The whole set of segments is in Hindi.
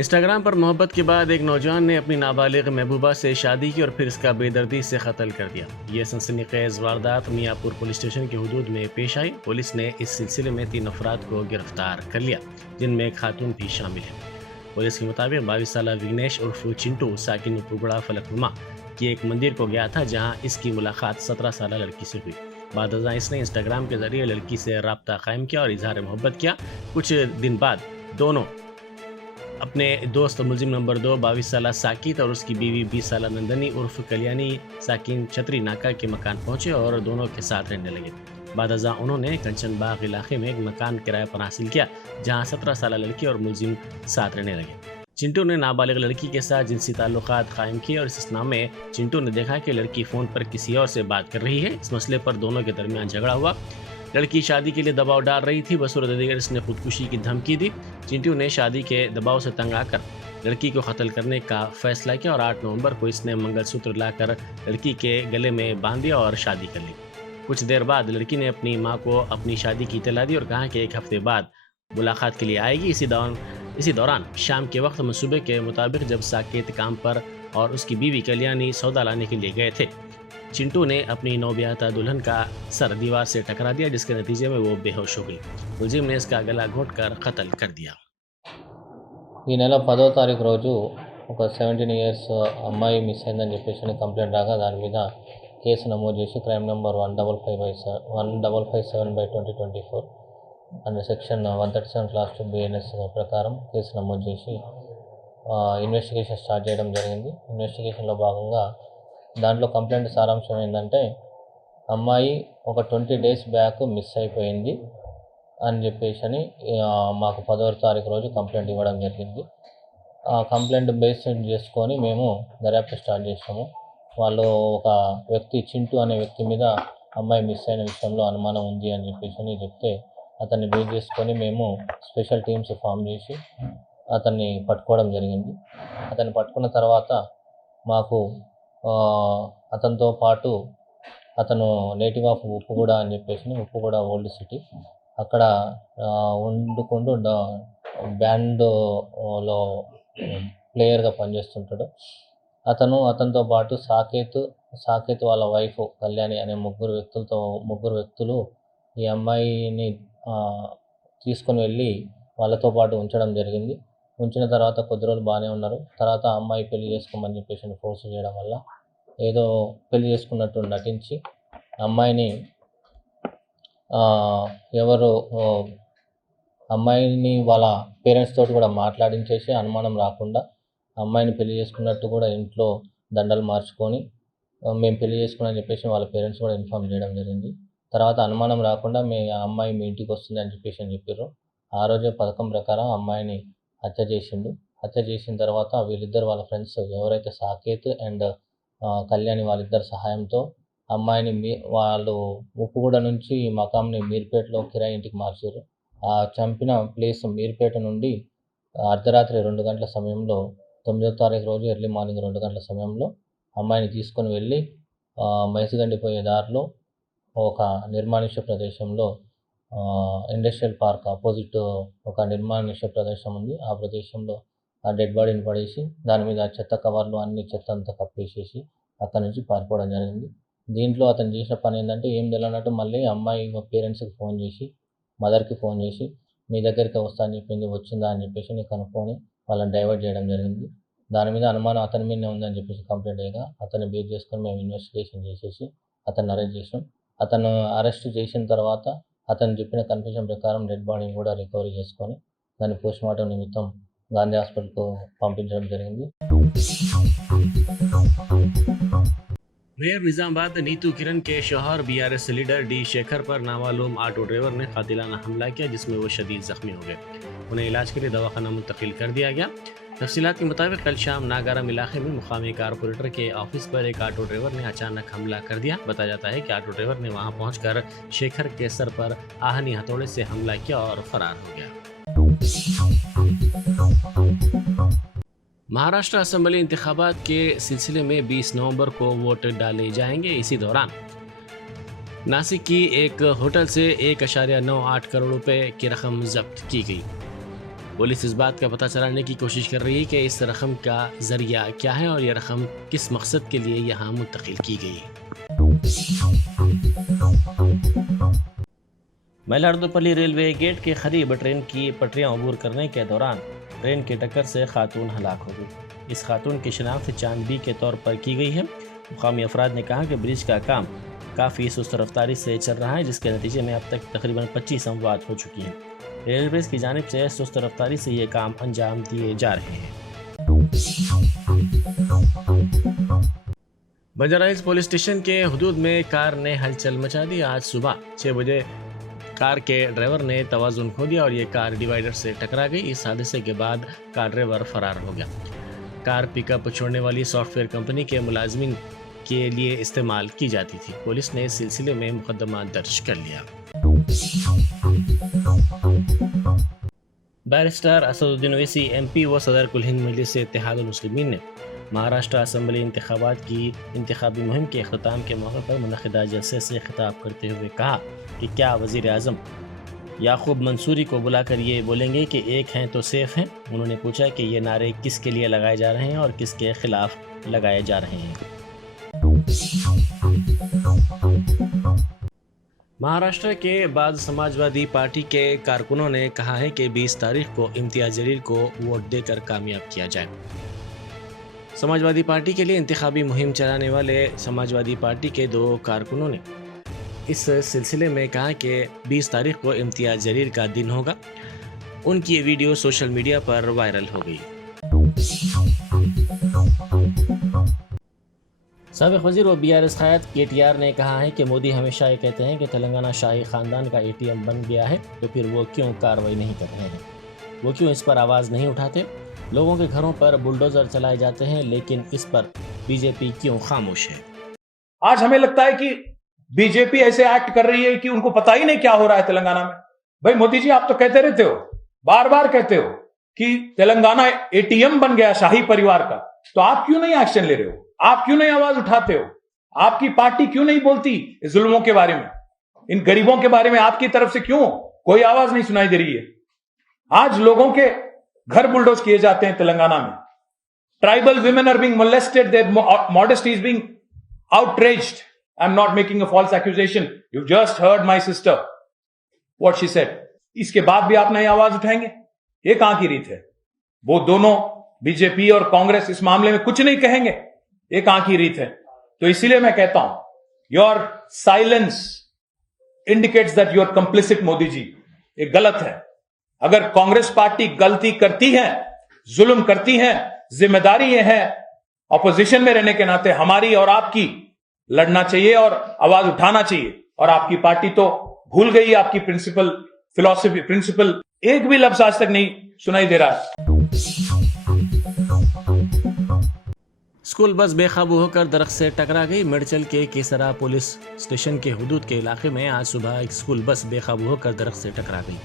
इंस्टाग्राम पर मोहब्बत के बाद एक नौजवान ने अपनी नाबालिग महबूबा से शादी की और फिर इसका बेदर्दी से कत्ल कर दिया। ये सनसनीखेज वारदात मियाँपुर पुलिस स्टेशन की हदूद में पेश आई। पुलिस ने इस सिलसिले में 3 अफराद को गिरफ्तार कर लिया, जिनमें एक खातून भी शामिल है। पुलिस के मुताबिक 22 साल विघ्नेश उर्फ चिंटू साकिन पुगड़ा फलकनुमा की एक मंदिर को गया था, जहाँ इसकी मुलाकात 17 साल लड़की से हुई। बाद इसने इंस्टाग्राम के जरिए लड़की से रब्ता कायम किया और इजहार मोहब्बत किया। कुछ दिन बाद दोनों अपने दोस्त मुलजिम नंबर 2 22 साल साकित और उसकी बीवी 20 साल नंदनी उर्फ कल्याणी साकिन छतरी नाका के मकान पहुंचे और दोनों के साथ रहने लगे। बाद उन्होंने कंचन बाग इलाके में एक मकान किराए पर हासिल किया, जहां 17 साल लड़की और मुलजिम साथ रहने लगे। चिंटू ने नाबालिग लड़की के साथ जिनसी ताल्लुकात कायम किए और इस इस्तेमाल में चिंटू ने देखा कि लड़की फ़ोन पर किसी और से बात कर रही है। इस मसले पर दोनों के दरमियान झगड़ा हुआ। लड़की शादी के लिए दबाव डाल रही थी, बसूरत दीगर इसने खुदकुशी की धमकी दी। चिंटू ने शादी के दबाव से तंग आकर लड़की को कत्ल करने का फैसला किया और 8 नवंबर को इसने मंगलसूत्र लाकर लड़की के गले में बांध दिया और शादी कर ली। कुछ देर बाद लड़की ने अपनी मां को अपनी शादी की इत्तला दी और कहा कि 1 हफ्ते बाद मुलाकात के लिए आएगी। इसी दौरान शाम के वक्त मंसूबे के मुताबिक जब साकेत काम पर और उसकी बीवी कल्याणी सौदा लाने के लिए गए थे, चिंटू ने अपनी नौब्याहता दुल्हन का सर दीवार से टकरा दिया, जिसके नतीजे में वो बेहोश हो गई। मुलजिम ने इसका गला घोंटकर कत्ल कर दिया। ఈ నెల 10వ తారీఖు రోజు ఒక 17 ఇయర్స్ అమ్మాయి మిస్ అయిందని చెప్పేసి కంప్లైంట్ రాగా దాని మీద కేసు నమోదు చేసి crime number 1557/2024 and section 137 class 2 BNS ప్రకారం కేసు నమోదు చేసి ఇన్వెస్టిగేషన్ స్టార్ట్ చేయడం జరిగింది. ఇన్వెస్టిగేషన్లో భాగంగా దాంట్లో కంప్లైంట్ సారాంశం ఏంటంటే, అమ్మాయి ఒక 20 డేస్ బ్యాక్ మిస్ అయిపోయింది అని చెప్పేసి మాకు 10వ తారీఖు రోజు కంప్లైంట్ ఇవ్వడం జరిగింది. ఆ కంప్లైంట్ బేస్ చేసుకొని మేము దర్యాప్తు స్టార్ట్ చేసాము. వాళ్ళు ఒక వ్యక్తి చింటూ అనే వ్యక్తి మీద అమ్మాయి మిస్ అయిన విషయంలో అనుమానం ఉంది అని చెప్పేసి చెప్తే అతన్ని బేస్ చేసుకొని మేము స్పెషల్ టీమ్స్ ఫామ్ చేసి అతన్ని పట్టుకోవడం జరిగింది. అతన్ని పట్టుకున్న తర్వాత మాకు అతనితో పాటు అతను నేటివ్ ఆఫ్ ఉప్పుగూడ అని చెప్పేసి ఉప్పుగూడ ఓల్డ్ సిటీ అక్కడ వండుకుంటూ బ్యాండ్లో ప్లేయర్గా పనిచేస్తుంటాడు. అతనితో పాటు సాకేత్ వాళ్ళ వైఫ్ కళ్యాణి అనే ముగ్గురు వ్యక్తులు ఈ అమ్మాయిని తీసుకొని వెళ్ళి వాళ్ళతో పాటు ఉంచడం జరిగింది. ఉంచిన తర్వాత కొద్ది రోజులు బాగానే ఉన్నారు. తర్వాత అమ్మాయి పెళ్లి చేసుకోమని చెప్పేసి ఫోర్స్ చేయడం వల్ల ఏదో పెళ్లి చేసుకున్నట్టు నటించి అమ్మాయిని వాళ్ళ పేరెంట్స్ తోటి కూడా మాట్లాడించేసి అనుమానం రాకుండా అమ్మాయిని పెళ్లి చేసుకున్నట్టు కూడా ఇంట్లో దండలు మార్చుకొని మేము పెళ్లి చేసుకున్నామని చెప్పేసి వాళ్ళ పేరెంట్స్ కూడా ఇన్ఫార్మ్ చేయడం జరిగింది. తర్వాత అనుమానం రాకుండా అమ్మాయి మీ ఇంటికి వస్తుంది అని చెప్పారు. ఆ రోజే పథకం ప్రకారం అమ్మాయిని హత్య చేసిండు. హత్య చేసిన తర్వాత వీళ్ళిద్దరు వాళ్ళ ఫ్రెండ్స్ ఎవరైతే సాకేత్ అండ్ కళ్యాణి వాళ్ళిద్దరి సహాయంతో అమ్మాయిని వాళ్ళు ఉప్పుగూడ నుంచి మకాంని మీర్పేటలో కిరాయి ఇంటికి మార్చారు. ఆ చంపిన ప్లేస్ మీర్పేట నుండి అర్ధరాత్రి 2 గంటల సమయంలో 9వ తారీఖు రోజు ఎర్లీ మార్నింగ్ 2 గంటల సమయంలో అమ్మాయిని తీసుకొని వెళ్ళి మైసిగండిపోయే దారిలో ఒక నిర్మానుష్య ప్రదేశంలో ఇండస్ట్రియల్ పార్క్ ఆపోజిట్ ఒక నిర్మానుష్య ప్రదేశం ఉంది. ఆ ప్రదేశంలో ఆ డెడ్ బాడీని పడేసి దాని మీద చెత్త కవర్లు అన్ని చెత్త అంతా కప్పేసేసి అక్కడి నుంచి పారిపోవడం జరిగింది. దీంట్లో అతను చేసిన పని ఏంటంటే, ఏం తెలియనట్టు మళ్ళీ అమ్మాయి పేరెంట్స్కి ఫోన్ చేసి మదర్కి ఫోన్ చేసి మీ దగ్గరికి వస్తా అని చెప్పింది, వచ్చిందా అని చెప్పేసి కనుక్కొని వాళ్ళని డైవర్ట్ చేయడం జరిగింది. దాని మీద అనుమానం అతని మీదనే ఉందని చెప్పేసి కంప్లైంట్ అయ్యగా అతన్ని బేస్ చేసుకొని మేము ఇన్వెస్టిగేషన్ చేసేసి అతన్ని అరెస్ట్ చేసాం. అతను అరెస్ట్ చేసిన తర్వాత అతను చెప్పిన కన్ఫ్యూజన్ ప్రకారం డెడ్ బాడీని కూడా రికవరీ చేసుకొని దాన్ని పోస్ట్మార్టం నిమిత్తం గాంధీ హాస్పిటల్కు పంపించడం జరిగింది. मेयर निजामाबाद नीतू किरण के शौहर बीआरएस लीडर डी शेखर पर नामालूम ऑटो ड्राइवर ने कातिलाना हमला किया, जिसमें वो शदीद जख्मी हो गए। उन्हें इलाज के लिए दवाखाना मुंतकिल कर दिया गया। तफसीलात के मुताबिक कल शाम नागारम इलाके में मुकामी कारपोरेटर के ऑफिस पर एक ऑटो ड्राइवर ने अचानक हमला कर दिया। बताया जाता है कि ऑटो ड्राइवर ने वहां पहुंचकर शेखर के सर पर आहनी हथौड़े से हमला किया और फरार हो गया। महाराष्ट्र असेंबली इंतखाबात के सिलसिले में 20 नवंबर को वोट डाले जाएंगे। इसी दौरान नासिक की एक होटल से 1.98 करोड़ रुपए की रकम जब्त की गई। पुलिस इस बात का पता चलाने की कोशिश कर रही है कि इस रकम का जरिया क्या है और यह रकम किस मकसद के लिए यहाँ मुंतकिल की गई है। मइलार्दोपल्ली रेलवे गेट के करीब ट्रेन की पटरियां अबूर करने के दौरान ट्रेन की टक्कर से खातून हलाक हो गई। इस खातून की शिनाख्त चांदबी के तौर पर की गई है। मुकामी अफराद ने कहा कि ब्रिज का काम काफ़ी सुस्त रफ्तारी से चल रहा है, जिसके नतीजे में अब तक तकरीबन 25 अमवात हो चुकी हैं। रेलवे की जानिब से सुस्त रफ्तारी से ये काम अंजाम दिए जा रहे हैं। बंजारा हिल्स पुलिस स्टेशन के हुदूद में कार ने हलचल मचा दी। आज सुबह 6 बजे कार के ड्राइवर ने तवाज़ुन खो दिया और ये कार डिवाइडर से टकरा गई। इस हादसे के बाद कार ड्राइवर फरार हो गया। कार पिकअप छोड़ने वाली सॉफ्टवेयर कंपनी के मुलाजमिन के लिए इस्तेमाल की जाती थी। पुलिस ने इस सिलसिले में मुकदमा दर्ज कर लिया। बैरिस्टर असदुद्दीन ओवैसी MP व सदर कुल हिंद मजलिस इत्तेहादुल मुस्लिमीन ने महाराष्ट्र असम्बली इंतखाबात की इंतखाबी मुहिम के अख्ताम के मौके पर मुनक़िदा जलसे से खिताब करते हुए कहा कि क्या वज़ीर आज़म याकूब मंसूरी को बुलाकर ये बोलेंगे कि एक हैं तो सेफ हैं। उन्होंने पूछा कि ये नारे किसके लिए लगाए जा रहे हैं और किसके खिलाफ लगाए जा रहे हैं। महाराष्ट्र के बाद समाजवादी पार्टी के कारकुनों ने कहा है कि 20 तारीख को इम्तियाज जलील को वोट देकर कामयाब किया जाए। समाजवादी पार्टी के लिए इंतखाबी मुहिम चलाने वाले समाजवादी पार्टी के 2 कारकुनों ने इस सिलसिले में कहा कि 20 तारीख को इम्तियाज जलील का दिन होगा। उनकी ये वीडियो सोशल मीडिया पर वायरल हो गई। साबिक़ वज़ीर व BRS क़ायद KTR ने कहा है कि मोदी हमेशा ये कहते हैं कि तेलंगाना शाही ख़ानदान का ATM बन गया है, तो फिर वो क्यों कार्रवाई नहीं कर रहे हैं, वो क्यों इस पर आवाज़ नहीं उठाते। लोगों के घरों पर बुलडोज़र चलाए जाते हैं, लेकिन इस पर बीजेपी क्यों खामोश है। आज हमें लगता है कि बीजेपी ऐसे एक्ट कर रही है कि उनको पता ही नहीं क्या हो रहा है तेलंगाना में। भाई मोदी जी, आप तो कहते रहते हो, बार बार कहते हो कि तेलंगाना ATM बन गया शाही परिवार का, तो आप क्यों नहीं एक्शन ले रहे हो? आप क्यों नहीं आवाज उठाते हो? आपकी पार्टी क्यों नहीं बोलती इस जुल्मों के बारे में, इन गरीबों के बारे में? आपकी तरफ से क्यों कोई आवाज नहीं सुनाई दे रही है? आज लोगों के घर बुलडोज किए जाते हैं तेलंगाना में। Tribal women are being molested, their modesty is being outraged. I'm not making a false accusation. You just heard my sister, what she said. इसके बाद भी आप नहीं आवाज उठाएंगे? ये कहां की रीत है? वो दोनों बीजेपी और कांग्रेस इस मामले में कुछ नहीं कहेंगे, ये कहां की रीत है? तो इसीलिए मैं कहता हूं, your silence indicates that you are complicit. Modi ji, ये गलत है। अगर कांग्रेस पार्टी गलती करती है, जुल्म करती है, जिम्मेदारी ये है ऑपोजिशन में रहने के नाते हमारी और आपकी लड़ना चाहिए और आवाज उठाना चाहिए। और आपकी पार्टी तो भूल गई आपकी प्रिंसिपल, फिलॉसफी, प्रिंसिपल। एक भी लफ्ज आज तक नहीं सुनाई दे रहा है। स्कूल बस बेकाबू होकर दरख्त से टकरा गई। मिर्चल के केसरा पुलिस स्टेशन के हुदूद के इलाके में आज सुबह एक स्कूल बस बेकाबू होकर दरख्त से टकरा गई।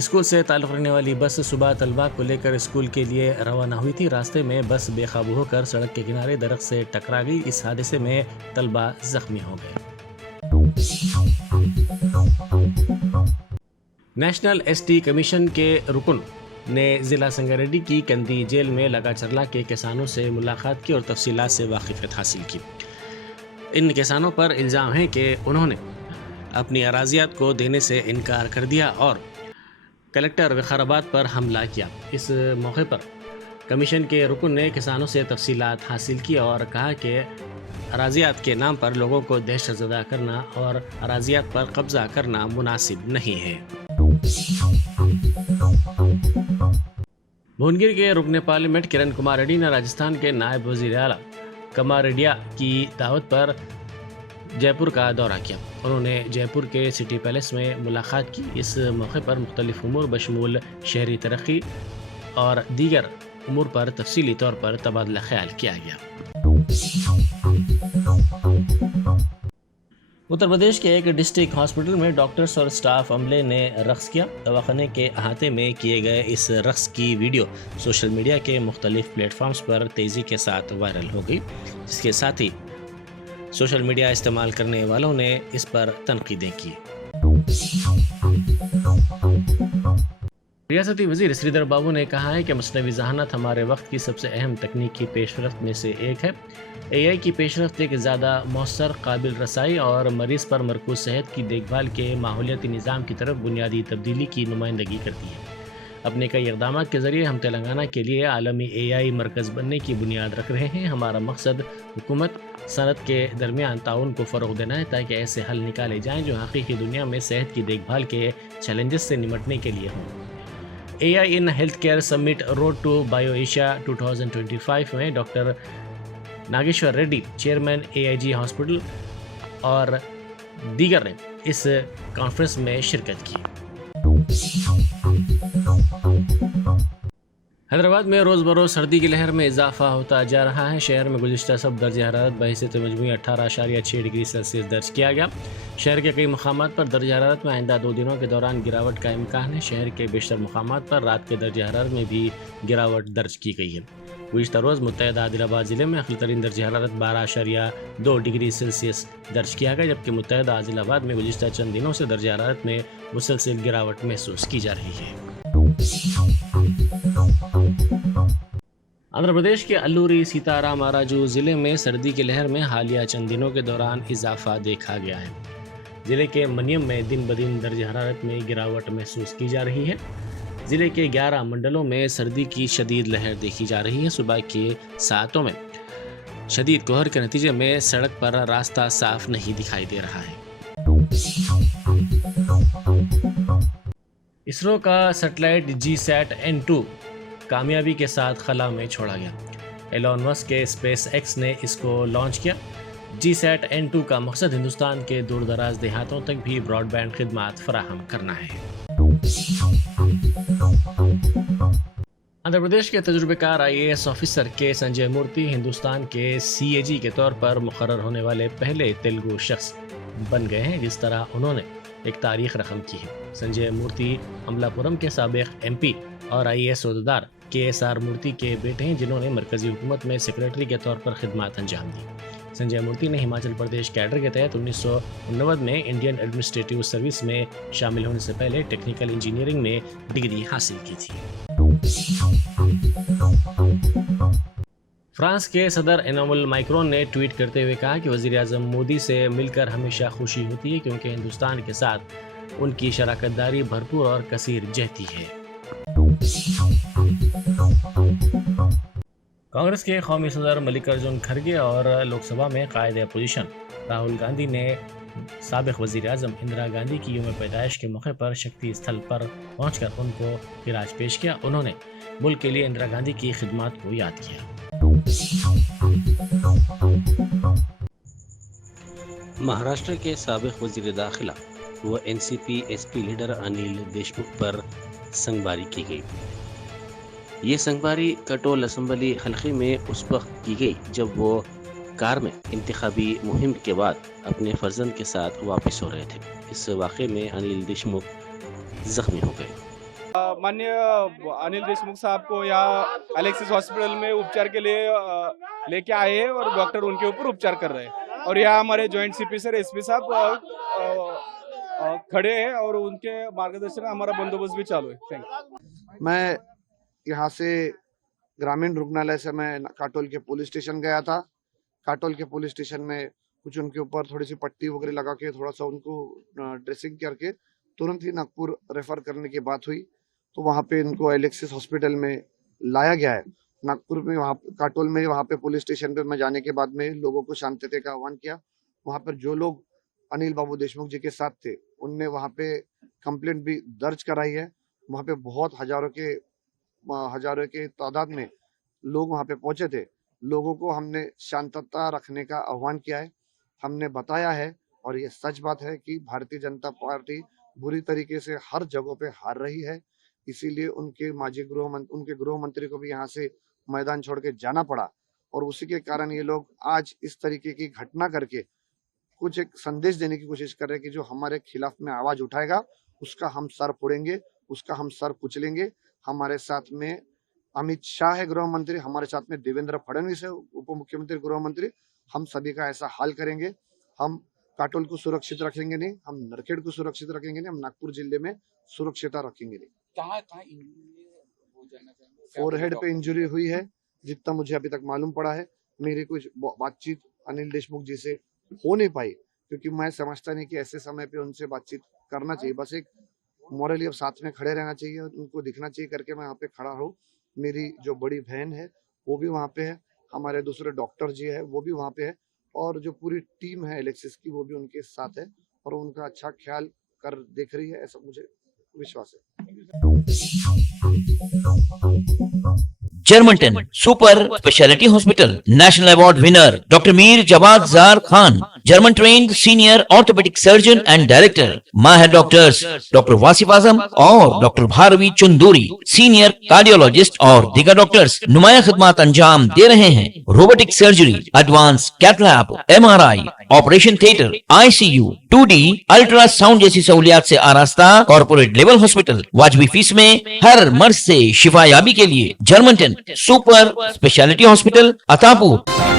स्कूल से ताल्लुक़ रखने वाली बस सुबह तलबा को लेकर स्कूल के लिए रवाना हुई थी। रास्ते में बस बेकाबू होकर सड़क के किनारे दरख्त से टकरा गई। इस हादसे में तलबा जख्मी हो गए। नेशनल ST कमीशन के रुकन ने ज़िला संगारेड्डी की कंदी जेल में लगा चरला के किसानों से मुलाकात की और तफसीलात से वाकिफ़ियत हासिल की। इन किसानों पर इल्ज़ाम है कि उन्होंने अपनी अराज़ियात को देने से इनकार कर दिया और कलेक्टर विकाराबाद पर हमला किया। इस मौके पर कमीशन के रुकन ने किसानों से तफसीलात हासिल की और कहा कि अराज़ियात के नाम पर लोगों को दहशतज़दा करना और अराज़ियात पर कब्ज़ा करना मुनासिब नहीं है। भुवनगिर के रुकने पार्लियामेंट किरण कुमार रेड्डी ने राजस्थान के नायब वज़ीर आला कमार रेड्डिया की दावत पर जयपुर का दौरा किया। उन्होंने जयपुर के सिटी पैलेस में मुलाकात की। इस मौके पर मुख्तलिफ उमूर बशमूल शहरी तरक्की और दीगर उमूर पर तफसीली तौर पर तबादला ख्याल किया गया। उत्तर प्रदेश के एक डिस्ट्रिक्ट हॉस्पिटल में डॉक्टर्स और स्टाफ अमले ने रक्स किया। दवाखाने के अहाते में किए गए इस रक्स की वीडियो सोशल मीडिया के मुख्तलिफ प्लेटफॉर्म्स पर तेज़ी के साथ वायरल हो गई, जिसके साथ ही सोशल मीडिया इस्तेमाल करने वालों ने इस पर तनकीदें की। रियासती वजीर श्रीधर बाबू ने कहा है कि मसनवी ज़हानत हमारे वक्त की सबसे अहम तकनीकी पेशरफ्त में से एक है। AI की पेशरफ्त एक ज़्यादा मौसर, काबिल रसाई और मरीज़ पर मरकूज सेहत की देखभाल के माहौलियाती निज़ाम की तरफ बुनियादी तब्दीली की नुमाइंदगी करती है। अपने कई इक़दामात के ज़रिए हम तेलंगाना के लिए आलमी AI मरकज़ बनने की बुनियाद रख रहे हैं। हमारा मकसद हुकूमत सनत के दरमियान ताउन को फ़रोग़ देना है ताकि ऐसे हल निकाले जाएँ जो हकीकी दुनिया में सेहत की देखभाल के चैलेंजेस से निमटने के लिए हों। AI in healthcare summit road to BioAsia 2025 में doctor Nageshwar Reddy, chairman AIG hospital और दीगर ने इस कॉन्फ्रेंस में शिरकत की। हैदराबाद में रोज़ बरोज़ सर्दी की लहर में इजाफा होता जा रहा है। शहर में गुज़िश्ता सब दर्ज हरारत बहैसियत मजमूई 18.6 डिग्री सेल्सियस दर्ज किया गया। शहर के कई मकामात पर दर्ज हरारत में आइंदा 2 दिनों के दौरान गिरावट का इम्कान है। शहर के बेशतर मकामात पर रात के दर्ज हरारत में भी गिरावट दर्ज की गई है। गुज़िश्ता रोज़ मुत्तहदा आदिलाबाद ज़िले में अक़ल तरीन दर्ज हरारत 12.2 डिग्री सेल्सियस दर्ज किया गया, जबकि मुत्तहदा आदिलाबाद में गुज़िश्ता चंद दिनों से दर्ज हरारत में मुसलसल गिरावट महसूस की जा रही है। आंध्र प्रदेश के अल्लूरी सीतारामराजू ज़िले में सर्दी की लहर में हालिया चंद दिनों के दौरान इजाफा देखा गया है। ज़िले के मनियम में दिन ब दिन दर्ज हरारत में गिरावट महसूस की जा रही है। ज़िले के 11 मंडलों में सर्दी की शदीद लहर देखी जा रही है। सुबह के सातों में शदीद कोहर के नतीजे में सड़क पर रास्ता साफ नहीं दिखाई दे रहा है। इसरो का सैटेलाइट GSAT-N2 कामयाबी के साथ खला में छोड़ा गया। एलोन मस्क के SpaceX ने इसको लॉन्च किया। GSAT-N2 का मकसद हिंदुस्तान के दूर दराज देहातों तक भी ब्रॉडबैंड खिदमात फराहम करना है। आंध्र प्रदेश के तजुर्बेकार IAS ऑफिसर के संजय मूर्ति हिंदुस्तान के CAG के तौर पर मुकर्रर होने वाले पहले तेलुगु शख्स बन गए हैं, जिस तरह उन्होंने एक तारीख रकम की है। संजय मूर्ति अमलापुरम के साबिक MP और IAS ओहदेदार KSR मूर्ति के बेटे हैं, जिन्होंने मरकजी हुकूमत में सेक्रेटरी के तौर पर खिदमत अंजाम दी। संजय मूर्ति ने हिमाचल प्रदेश कैडर के तहत 1989 में इंडियन एडमिनिस्ट्रेटिव सर्विस में शामिल होने से पहले टेक्निकल इंजीनियरिंग में डिग्री हासिल की थी। फ्रांस के सदर एमानुएल मैक्रोन ने ट्वीट करते हुए कहा कि वज़ीर आज़म मोदी से मिलकर हमेशा खुशी होती है, क्योंकि हिंदुस्तान के साथ उनकी शराकतदारी भरपूर और कसीर जहती है। कांग्रेस के कौमी सदर मल्लिकार्जुन खड़गे और लोकसभा में कायदे अपोजिशन राहुल गांधी ने साबिक वज़ीर आज़म इंदिरा गांधी की यौम पैदाइश के मौके पर शक्ति स्थल पर पहुंचकर उनको खिराज पेश किया। उन्होंने मुल्क के लिए इंदिरा गांधी की खिदमत को याद किया। महाराष्ट्र के साबिक वज़ीर दाखिला व NCP SP leader Anil Deshmukh पर संगबारी की गई। ये संगबारी कटोल असम्बली हल्के में उस वक्त की गई जब वो कार में इंतखाबी मुहिम के बाद अपने फर्जंद के साथ वापस हो रहे थे। इस वाक़े में अनिल देशमुख जख्मी हो गए। माननीय अनिल देशमुख साहब को यहाँ एलेक्सिस हॉस्पिटल में उपचार के लिए लेके आए हैं और डॉक्टर उनके ऊपर उपचार कर रहे हैं और यहाँ हमारे जॉइंट CP सर SP साहब खड़े हैं और उनके मार्गदर्शन में हमारा बंदोबस्त भी चालू है। Thank you. मैं यहाँ से ग्रामीण रुग्णालय से मैं काटोल के पुलिस स्टेशन गया था। काटोल के पुलिस स्टेशन में कुछ उनके ऊपर थोड़ी सी पट्टी वगैरह लगा के थोड़ा सा उनको ड्रेसिंग करके तुरंत ही नागपुर रेफर करने की बात हुई, तो वहाँ पे इनको एलेक्सिस हॉस्पिटल में लाया गया है। नागपुर में वहाँ काटोल में वहाँ पे पुलिस स्टेशन पे मैं जाने के बाद में लोगों को शांतता का आह्वान किया। वहाँ पर जो लोग अनिल बाबू देशमुख जी के साथ थे उनने वहाँ पे कंप्लेंट भी दर्ज कराई है। वहाँ पे बहुत हजारों के तादाद में लोग वहाँ पे पहुंचे थे। लोगों को हमने शांतता रखने का आह्वान किया है। हमने बताया है और ये सच बात है कि भारतीय जनता पार्टी बुरी तरीके से हर जगह पे हार रही है, इसीलिए उनके गृह मंत्री को भी यहाँ से मैदान छोड़ के जाना पड़ा और उसी के कारण ये लोग आज इस तरीके की घटना करके कुछ एक संदेश देने की कोशिश कर रहे हैं कि जो हमारे खिलाफ में आवाज उठाएगा उसका हम सर फोड़ेंगे, उसका हम सर कुचलेंगे। हमारे साथ में अमित शाह है गृह मंत्री, हमारे साथ में देवेंद्र फडणवीस है उप मुख्यमंत्री गृह मंत्री। हम सभी का ऐसा हाल करेंगे। हम काटोल को सुरक्षित रखेंगे नहीं, हम नरखेड़ को सुरक्षित रखेंगे नहीं, हम नागपुर जिले में सुरक्षित रखेंगे नहीं। कहाँ कहाँ हो जाना चाहिए? फोरहेड पे इंजरी हुई है जितना मुझे अभी तक मालूम पड़ा है। मेरी कुछ बातचीत अनिल देशमुख जी से हो नहीं पाई, क्योंकि मैं समझता नहीं कि ऐसे समय पे उनसे बातचीत करना चाहिए। बस एक मॉरली अब साथ में खड़े रहना चाहिए, उनको दिखना चाहिए करके मैं यहाँ पे खड़ा हूँ। मेरी जो बड़ी बहन है वो भी वहाँ पे है, हमारे दूसरे डॉक्टर जी है वो भी वहाँ पे है, और जो पूरी टीम है एलेक्सिस की वो भी उनके साथ है, और उनका अच्छा ख्याल कर देख रही है, ऐसा मुझे विश्वास है। Germanten super speciality hospital national award winner doctor Mir Jawad Zar Khan, German trained senior orthopaedic surgeon and director, माहिर डॉक्टर्स डॉक्टर वासिफ आजम और doctor Bharavi Chanduri, senior cardiologist और दीगर डॉक्टर्स नुमाया खिदमत अंजाम दे रहे हैं। Robotic surgery, advance cath lab, MRI, operation theatre, ICU, 2D ultrasound जैसी सहूलियात से आरास्ता कॉर्पोरेट लेवल हॉस्पिटल, वाजबी फीस में हर मर्ज से शिफायाबी के लिए Germanton super speciality hospital, Attapur.